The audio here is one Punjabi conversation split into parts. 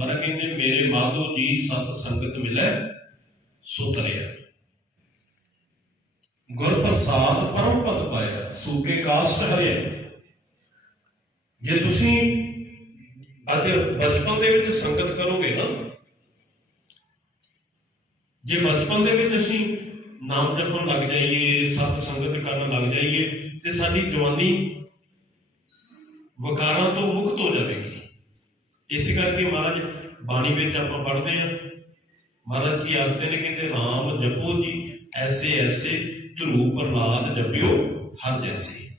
ਮਹਾਰਾਜ ਕਹਿੰਦੇ ਮੇਰੇ ਮਾਧੋ ਜੀ ਸਤ ਸੰਗਤ ਮਿਲੈ ਸੋ ਤਰਿਆ ਗੁਰ ਪ੍ਰਸਾਦ ਪਰਮ ਪਦ ਪਾਇਆ ਸੂਕੇ ਕਾਸ਼ਟ ਹਰਿਆ। ਜੇ ਤੁਸੀਂ ਅੱਜ ਬਚਪਨ ਦੇ ਵਿੱਚ ਸੰਗਤ ਕਰੋਗੇ ਨਾ, ਜੇ ਬਚਪਨ ਦੇ ਵਿੱਚ ਅਸੀਂ ਨਾਮ ਜਪਣ ਲੱਗ ਜਾਈਏ, ਸਤ ਸੰਗਤ ਕਰਨ ਲੱਗ ਜਾਈਏ, ਤੇ ਸਾਡੀ ਜਵਾਨੀ ਵਿਕਾਰਾਂ ਤੋਂ ਮੁਕਤ ਹੋ ਜਾਵੇਗੀ। ਇਸ ਕਰਕੇ ਮਹਾਰਾਜ, ਬਾਣੀ ਵਿੱਚ ਆਪਾਂ ਪੜ੍ਹਦੇ ਆ ਮਹਾਰਾਜ ਜੀ ਆਖਦੇ ਨੇ ਕਹਿੰਦੇ, ਰਾਮ ਜਪੋ ਜੀ, ਐਸੇ ਐਸੇ ਧਰੂ ਪ੍ਰਲਾਦ ਜਪਿਓ, ਹਰ ਜੈਸੇ।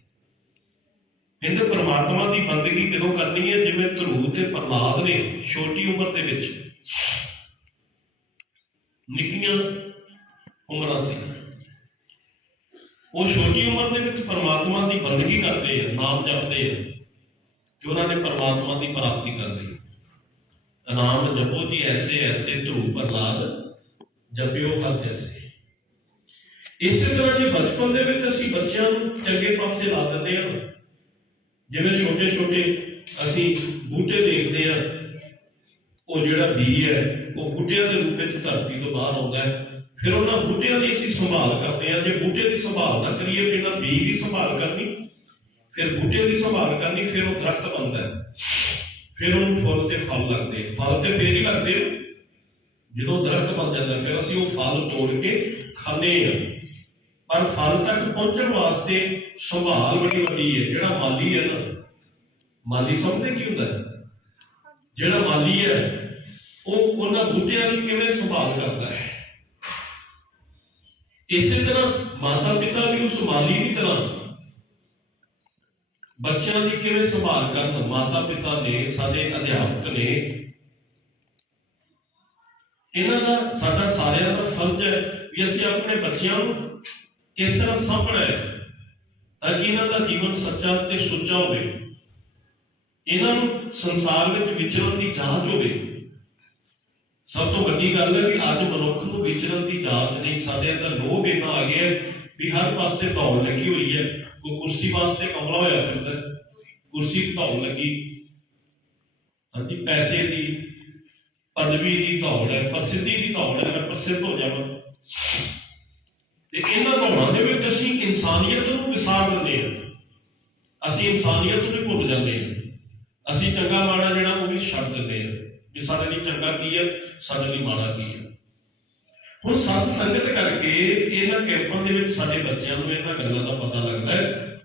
ਕਹਿੰਦੇ, ਪ੍ਰਮਾਤਮਾ ਦੀ ਬੰਦਗੀ ਕਿਦੋਂ ਕਰਨੀ ਹੈ? ਜਿਵੇਂ ਧਰੂ ਤੇ ਪ੍ਰਲਾਦ ਨੇ ਛੋਟੀ ਉਮਰ ਦੇ ਵਿੱਚ ਨਿੱਕੀਆਂ ਉਮਰਾਂ ਸੀ। ਉਹ ਛੋਟੀ ਉਮਰ ਦੇ ਵਿੱਚ ਪਰਮਾਤਮਾ ਦੀ ਬੰਦਗੀ ਕਰਦੇ ਆ, ਨਾਮ ਜਪਦੇ ਆ ਕਿ ਉਹਨਾਂ ਨੇ ਪਰਮਾਤਮਾ ਦੀ ਪ੍ਰਾਪਤੀ ਕਰ ਲਈ ਨਾਮ ਜਪੋ ਜੀ, ਐਸੇ ਐਸੇ ਧਰੂ ਪ੍ਰਲਾਦ ਜਪਿਓ ਹਰ ਜੈਸੇ। ਇਸੇ ਤਰ੍ਹਾਂ ਜੇ ਬਚਪਨ ਦੇ ਵਿੱਚ ਅਸੀਂ ਬੱਚਿਆਂ ਨੂੰ ਚੰਗੇ ਪਾਸੇ ਲਾ ਦਿੰਦੇ ਆ ਜਿਵੇਂ ਛੋਟੇ ਛੋਟੇ ਅਸੀਂ ਬੂਟੇ ਦੇਖਦੇ ਹਾਂ। ਉਹ ਜਿਹੜਾ ਬੀ ਹੈ, ਉਹ ਬੂਟਿਆਂ ਦੇ ਰੂਪ ਵਿੱਚ ਧਰਤੀ ਤੋਂ ਬਾਹਰ ਆਉਂਦਾ ਹੈ। ਫਿਰ ਉਹਨਾਂ ਬੂਟਿਆਂ ਦੀ ਅਸੀਂ ਸੰਭਾਲ ਕਰਦੇ ਹਾਂ। ਜੇ ਬੂਟੇ ਦੀ ਸੰਭਾਲ ਨਾ ਕਰੀਏ ਬਿਨਾਂ ਬੀਜ ਦੀ ਸੰਭਾਲ ਕਰਨੀ। ਫਿਰ ਬੂਟੇ ਦੀ ਸੰਭਾਲ ਕਰਨੀ, ਫਿਰ ਉਹ ਦਰਖਤ ਬਣਦਾ ਹੈ। ਫਿਰ ਉਹਨੂੰ ਫੁੱਲ ਤੇ ਫਲ ਲੱਗਦੇ ਫਲ ਤੇ ਫੇਰ ਹੀ ਲੱਗਦੇ ਜਦੋਂ ਦਰਖਤ ਬਣ ਜਾਂਦਾ, ਫਿਰ ਅਸੀਂ ਉਹ ਫਲ ਤੋੜ ਕੇ ਖਾਂਦੇ ਆ। ਪਰ ਫਲ ਤੱਕ ਪਹੁੰਚਣ ਵਾਸਤੇ ਸੰਭਾਲ ਬੜੀ ਵੱਡੀ ਹੈ। ਜਿਹੜਾ ਮਾਲੀ ਹੈ ਨਾ, ਮਾਲੀ ਸਮਝਦੇ ਕੀ ਹੁੰਦਾ? ਜਿਹੜਾ ਮਾਲੀ ਹੈ, ਉਹ ਉਹਨਾਂ ਬੂਟਿਆਂ ਦੀ ਕਿਵੇਂ ਸੰਭਾਲ ਕਰਦਾ ਹੈ? ਇਸੇ ਤਰ੍ਹਾਂ ਮਾਤਾ ਪਿਤਾ ਵੀ ਉਸ ਮਾਲੀ ਦੀ ਤਰ੍ਹਾਂ ਬੱਚਿਆਂ ਦੀ ਕਿਵੇਂ ਸੰਭਾਲ ਕਰਨ ਮਾਤਾ ਪਿਤਾ ਨੇ, ਸਾਡੇ ਅਧਿਆਪਕ ਨੇ, ਇਹਨਾਂ ਦਾ ਸਾਡਾ ਸਾਰਿਆਂ ਦਾ ਫਰਜ਼ ਹੈ ਵੀ ਅਸੀਂ ਆਪਣੇ ਬੱਚਿਆਂ ਨੂੰ ਕਿਸ ਤਰ੍ਹਾਂ ਸਾਂਭਣਾ ਹੈ, ਤਾਂ ਕਿ ਇਹਨਾਂ ਦਾ ਜੀਵਨ ਸੱਚਾ ਤੇ ਸੁੱਚਾ ਹੋਵੇ। ਇਹਨਾਂ ਨੂੰ ਸੰਸਾਰ ਵਿੱਚ ਵਿਚਰਨ ਦੀ ਜਾਂਚ ਹੋਵੇ ਸਭ ਤੋਂ ਵੱਡੀ ਗੱਲ ਹੈ ਵੀ ਅੱਜ ਮਨੁੱਖ ਨੂੰ ਵਿਚਰਨ ਦੀ ਜਾਂਚ ਨਹੀਂ, ਸਾਡੇ ਅੰਦਰ ਲੋਭ ਇੰਨਾ ਆ ਗਿਆ ਵੀ ਹਰ ਪਾਸੇ ਦੌੜ ਲੱਗੀ ਹੋਈ ਹੈ। ਕੋਈ ਕੁਰਸੀ ਵਾਸਤੇ ਕਮਲਾ ਹੋਇਆ ਫਿਰਦਾ, ਕੁਰਸੀ ਦੀ ਲੱਗੀ। ਹਾਂਜੀ, ਪੈਸੇ ਦੀ, ਪਦਵੀ ਦੀ ਦੌੜ ਹੈ, ਪ੍ਰਸਿੱਧੀ ਦੀ ਦੌੜ ਹੈ, ਮੈਂ ਪ੍ਰਸਿੱਧ ਹੋ ਜਾਵਾਂ। ਤੇ ਇਹਨਾਂ ਦੌੜਾਂ ਦੇ ਵਿੱਚ ਅਸੀਂ ਇਨਸਾਨੀਅਤ ਨੂੰ ਵਿਸਾਰ ਦਿੰਦੇ ਹਾਂ। ਅਸੀਂ ਇਨਸਾਨੀਅਤ ਨੂੰ ਭੁੱਲ ਜਾਂਦੇ ਹਾਂ। ਅਸੀਂ ਚੰਗਾ ਮਾੜਾ ਜਿਹੜਾ ਉਹ ਵੀ ਹਾਂ ਸਾਡੇ ਲਈ ਚੰਗਾ ਕੀ ਹੈ ਸਾਡੇ ਲਈ ਮਾੜਾ ਕੀ ਹੈ ਹੁਣ ਸਤ ਸੰਗਤ ਕਰਕੇ ਇਹਨਾਂ ਕੈਂਪਾਂ ਦੇ ਵਿੱਚ ਸਾਡੇ ਬੱਚਿਆਂ ਨੂੰ ਇਹਨਾਂ ਗੱਲਾਂ ਦਾ ਪਤਾ ਲੱਗਦਾ ਹੈ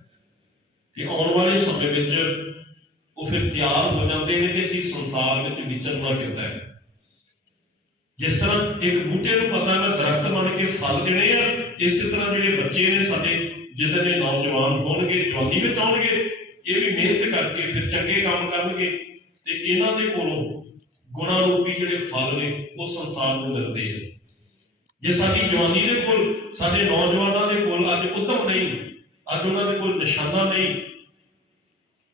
ਕਿ ਆਉਣ ਵਾਲੇ ਸਮੇਂ ਵਿੱਚ ਉਹ ਫਿਰ ਤਿਆਰ ਹੋ ਜਾਂਦੇ ਨੇ ਕਿ ਅਸੀਂ ਸੰਸਾਰ ਵਿੱਚ ਵਿਚਰਨਾ ਕਿੱਦਾਂ ਹੈ। ਜਿਸ ਤਰ੍ਹਾਂ ਇੱਕ ਬੂਟੇ ਨੂੰ ਪਤਾ ਹੈ ਦਰਖਤ ਬਣ ਕੇ ਫਲ ਦੇਣੇ ਆ, ਇਸੇ ਤਰ੍ਹਾਂ ਜਿਹੜੇ ਬੱਚੇ ਨੇ ਸਾਡੇ, ਜਿੱਦਾਂ ਦੇ ਨੌਜਵਾਨ ਹੋਣਗੇ, ਜਵਾਨੀ ਵਿੱਚ ਆਉਣਗੇ, ਇਹ ਵੀ ਮਿਹਨਤ ਕਰਕੇ ਫਿਰ ਚੰਗੇ ਕੰਮ ਕਰਨਗੇ ਤੇ ਇਹਨਾਂ ਦੇ ਕੋਲੋਂ ਗੁਣਾ ਰੂਪੀ ਜਿਹੜੇ ਫਲ ਨੇ, ਉਹ ਸੰਸਾਰ ਨੂੰ ਮਿਲਦੇ ਆ। ਜੇ ਸਾਡੀ ਜਵਾਨੀ ਦੇ ਕੋਲ, ਸਾਡੇ ਨੌਜਵਾਨਾਂ ਦੇ ਕੋਲ ਅੱਜ ਉਦਮ ਨਹੀਂ, ਅੱਜ ਉਹਨਾਂ ਦੇ ਕੋਲ ਨਿਸ਼ਾਨਾ ਨਹੀਂ,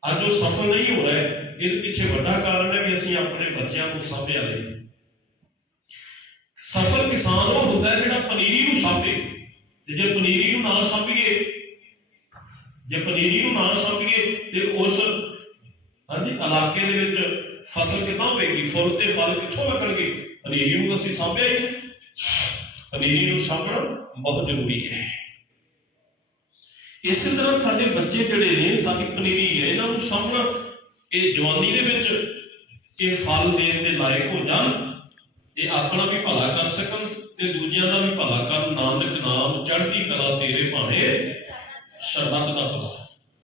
ਅੱਜ ਉਹ ਸਫਲ ਨਹੀਂ ਹੋ ਰਹੇ, ਇਹਦੇ ਪਿੱਛੇ ਵੱਡਾ ਕਾਰਨ ਹੈ ਵੀ ਅਸੀਂ ਆਪਣੇ ਬੱਚਿਆਂ ਨੂੰ ਸਾਂਭਿਆ ਨਹੀਂ ਸਫਲ ਕਿਸਾਨ ਉਹ ਹੁੰਦਾ ਹੈ ਜਿਹੜਾ ਪਨੀਰੀ ਨੂੰ ਸਾਂਭੇ। ਤੇ ਜੇ ਪਨੀਰੀ ਨੂੰ ਨਾ ਸਾਂਭੀਏ, ਜੇ ਪਨੀਰੀ ਨੂੰ ਨਾ ਸਾਂਭੀਏ, ਤੇ ਉਸ ਹਾਂਜੀ, ਇਲਾਕੇ ਦੇ ਵਿੱਚ ਫਸਲ ਕਿੱਦਾਂ ਹੋਵੇਗੀ? ਫੁੱਲ ਤੇ ਫਲ ਕਿੱਥੋਂ ਲੱਗਣਗੇ? ਪਨੀਰੀ ਨੂੰ ਅਸੀਂ ਸਾਂਭਿਆ ਹੀ ਪਨੀਰੀ ਨੂੰ ਸਾਂਭਣਾ ਬਹੁਤ ਜ਼ਰੂਰੀ ਹੈ। ਇਸੇ ਤਰ੍ਹਾਂ ਸਾਡੇ ਬੱਚੇ ਜਿਹੜੇ ਨੇ, ਸਾਡੀ ਪਨੀਰੀ ਹੈ, ਇਹਨਾਂ ਨੂੰ ਸਾਂਭਣਾ, ਇਹ ਜਵਾਨੀ ਦੇ ਵਿੱਚ ਇਹ ਫਲ ਦੇਣ ਦੇ ਲਾਇਕ ਹੋ ਜਾਣ, ਇਹ ਆਪਣਾ ਵੀ ਭਲਾ ਕਰ ਸਕਣ ਤੇ ਦੂਜਿਆਂ ਦਾ ਵੀ ਭਲਾ ਕਰਨ। ਨਾਨਕ ਨਾਮ ਚੜ੍ਹਦੀ ਕਲਾ ਤੇਰੇ ਭਾਣੇ ਸਰਬੱਤ ਦਾ ਭਲਾ।